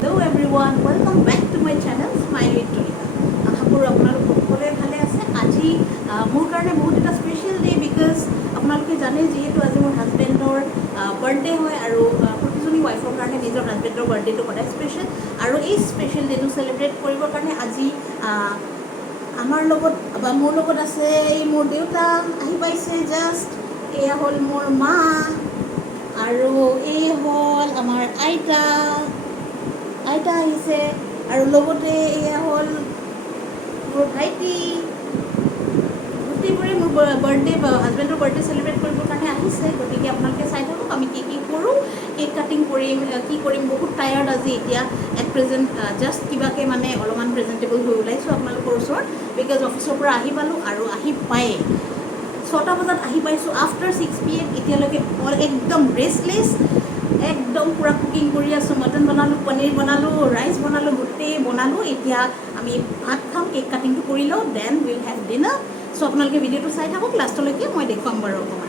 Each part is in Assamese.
Hello everyone, welcome back to my channel Smile with Tulika. আশা কৰোঁ আপোনালোক সকলোৱে ভালে আছে। আজি মোৰ কাৰণে বহুত এটা স্পেচিয়েল ডে বিকজ আপোনালোকে জানে যিহেতু আজি মোৰ হাজবেণ্ডৰ বাৰ্থডে হয় আৰু প্ৰতিজনী ৱাইফৰ কাৰণে নিজৰ হাজবেণ্ডৰ বাৰ্থডেটো সদায় স্পেচিয়েল আৰু এই স্পেচিয়েল ডেটো চেলিব্ৰেট কৰিবৰ কাৰণে আজি আমাৰ লগত বা মোৰ লগত আছে মোৰ দেউতা আহি পাইছে জাষ্ট। এয়া হ'ল মোৰ মা আৰু এই হ'ল আমাৰ আইতা আহিছে আৰু লগতে এয়া হ'ল মোৰ ভাইটি। গোটেইবোৰে মোৰ বাৰ্থডে হাজবেণ্ডৰ বাৰ্থডে চেলিব্ৰেট কৰিবৰ কাৰণে আহিছে। গতিকে আপোনালোকে চাই থাকক আমি কি কৰোঁ, কেক কাটিং কৰিম, কি কৰিম। বহুত টায়াৰ্ড আজি এতিয়া এট প্ৰেজেণ্ট জাষ্ট কিবাকৈ মানে অলপমান প্ৰেজেণ্টেবল হৈ ওলাইছোঁ আপোনালোকৰ ওচৰত বিকজ অফিচৰ পৰা আহি পালোঁ আৰু আহি পায়ে 6টা বজাত আহি পাইছোঁ আফটাৰ 6 PM। এতিয়ালৈকে একদম ৰেষ্টলেছ, একদম পূৰা কুকিং কৰি আছোঁ। মটন বনালোঁ, পনীৰ বনালোঁ, ৰাইচ বনালোঁ, গোটেই বনালোঁ। এতিয়া আমি ভাত খাম, কেক কাটিংটো কৰি লওঁ, দেন উইল হেভ ডিনাৰ। চ' আপোনালোকে ভিডিঅ'টো চাই থাকক লাষ্টলৈকে, মই দেখুৱাম বাৰু অকণমান।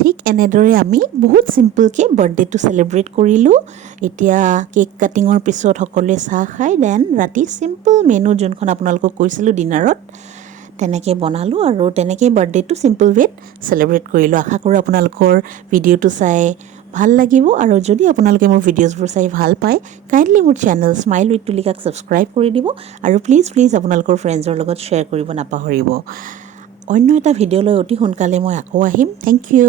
ঠিক এনেদৰে আমি বহুত চিম্পলকৈ বাৰ্থডেটো চেলিব্ৰেট কৰিলোঁ। এতিয়া কেক কাটিঙৰ পিছত সকলোৱে চাহ খাই দেন ৰাতি চিম্পল মেনু যোনখন আপোনালোকক কৈছিলোঁ ডিনাৰত তেনেকৈ বনালোঁ আৰু তেনেকৈ বাৰ্থডেটো চিম্পল ৱেত চেলিব্ৰেট কৰিলোঁ। আশা কৰোঁ আপোনালোকৰ ভিডিঅ'টো চাই ভাল লাগিব আৰু যদি আপোনালোকে মোৰ ভিডিঅ'ছবোৰ চাই ভাল পায় কাইণ্ডলি মোৰ চেনেল স্মাইল উইথ তুলিকাক ছাবস্ক্ৰাইব কৰি দিব আৰু প্লিজ আপোনালোকৰ ফ্ৰেণ্ডছৰ লগত শ্বেয়াৰ কৰিব নাপাহৰিব। অন্য এটা ভিডিঅ'লৈ অতি সোনকালে মই আকৌ আহিম। Thank U.